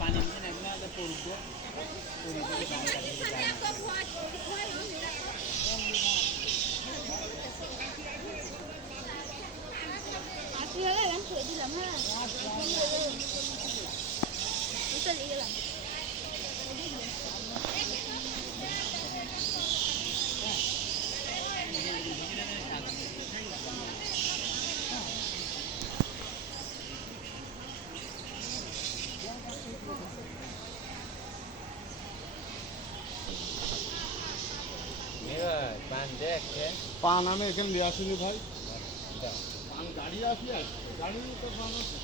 পানি মিশে না আগে পড়ব পান আমি এখানে নিয়ে আসিনি ভাই, পান গাড়ি আসি আর গাড়ি তো পান আছে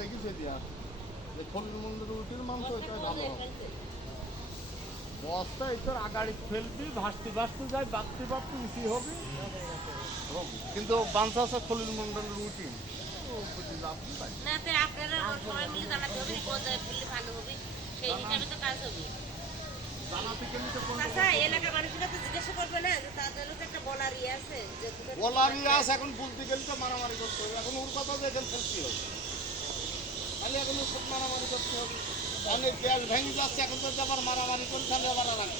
দেখিস দিয়া খলিল মন্দির উঠির মাংস এটা ভালো হবে। বস্তা এটার আগাড়ি ফেলবি ভাসতে ভাসতে যায় বাড়তে বাড়তে উঠি হবে, কিন্তু বাঞ্ছা আছে খলিল মন্দিরের রুটি এখন বলতে গেলে তো মারামারি করতে হবে, এখন ওর কথা এখানে ফেলতে হবে, তাহলে এখন খুব মারামারি করতে হবে, অনেক গ্যাস ভেঙে যাচ্ছে এখন তো আবার মারামারি করে তাহলে আবার আর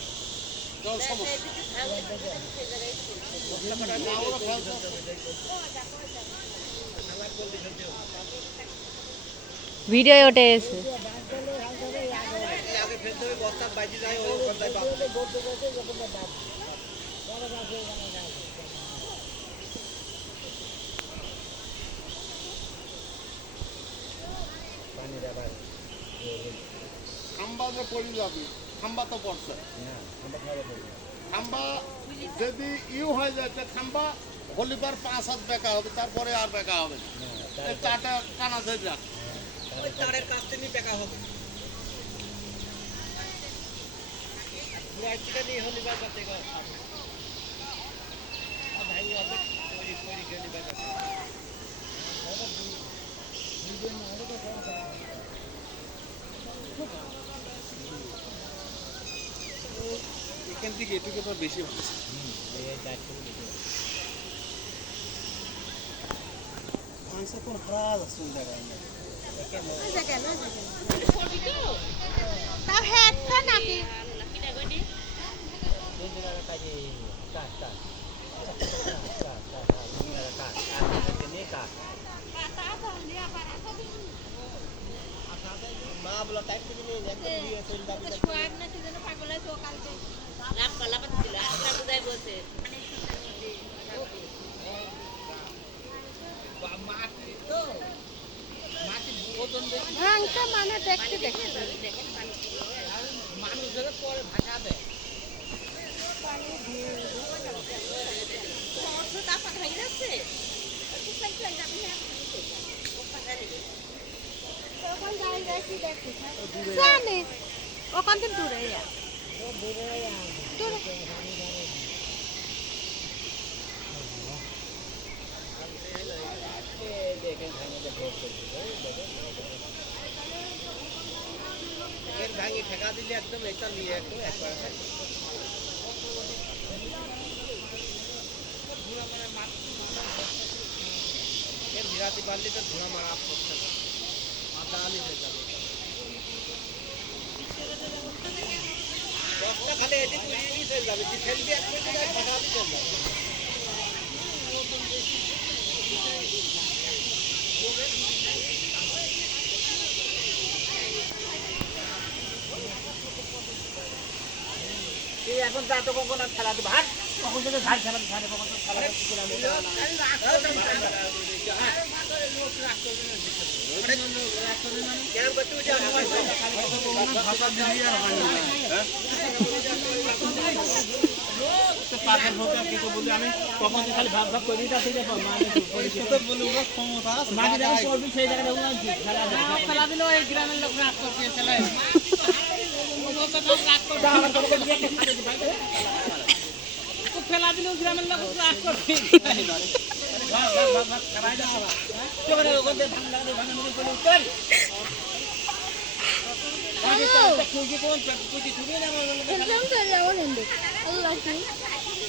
ভিডিও ওঠে এসে খাম্বা যে পড়ে যাবে, খাম্বা তো পড়ছে, খাম্বা যদি হয়ে যায় খাম্বা হলিবার 5 হাত বেঁকা হবে, তারপরে আর বেঁকা হবে না, চাটা টানা ধরে যাক ওই তারের কাছ থেকে বেঁকা হবে নিয়ে হলিবার কাছে ভাই হবে এখান থেকে এটুকু তো বেশি ভালো মাংস কোন হারাজ আছে জায়গায় মা বলা টাইপ করে নিয়ে একদম দিয়ে চলে যাবে সোয়াগ না সেজন্য পাগল আছে ও কালকে লাভ পালা পাচ্ছিল একটা বুঝাই বলছে মাটি তো মাটি ওজন বেশি মাংস মানে দেখতে দেখেন মানুষের পরে ভাষা দেয় পানি দিয়ে সমস্ত তাপা হয়ে যাচ্ছে ঠিক আছে আমি ও পাগা রে ওখান যাই যাচ্ছি দেখছি জানে ওখান থেকে দূরে যা দূরে ভাঙি ঠেকা দিলে একদম এটা নিয়ে একটু একবার বিরাতি পারলে তো ধুলা মারা করছে আদা আলি হয়ে যাবে দশটা খালি এদিক উড়িয়ে চলে যাবে ফেলবি এক মিনিট ঠেকা দিয়ে চলে যাবে এখন তো এত কখন আর খেলা দেবো হাট কখন থেকে ঝাড় খেলা ঝাড়ে কখন তো খেলা আমি কখন খালি ভাগ ভাগ করি সেই জায়গাটা খেলা দিল এই গ্রামের লোক রাগ করছে ছেলে ফেলা দিলেও গ্রামের লোক রাগ করছে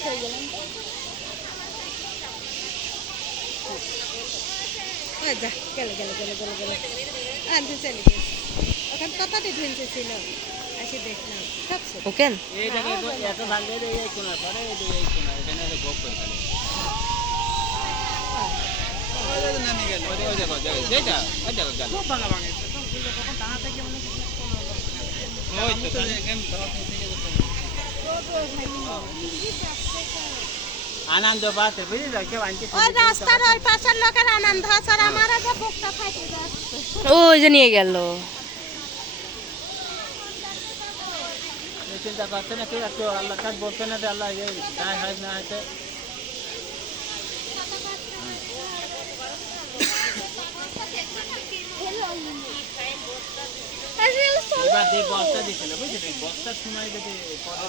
ওই যা গেলে গেলে গেলে গেলে গেলে আনতে চলে গেছে ওখানে কতটি ঢেঞ্চে ছিল আসি দেখলাম থাকছে ওকেন এই জায়গায় এত ভাগ দিয়ে এই কোণার পরে এই কোণা এখানে ভোগ করে ফেলে নামি গেল ওই দেখো যেটা ওই দেখো গেল খুব ভাঙা ভাঙে তখন টানা থেকে মানে ওই তো এখানে ধরা থেকে আনন্দ পাচ্ছে বুঝলি কেউ আনতে ওই রাস্তার ওই পাশের লোকের আনন্দ আছে আর আমার আগে বুকটা ফাটে যাচ্ছে ওই যে নিয়ে গেল চিন্তা করছে না কেউ একটু আল্লাহ কাজ বলছে না যে আল্লাহ গায়ে হয় না হয়তো এবার যে বস্তা দিছিল বুঝলি বস্তার সময় যদি পরে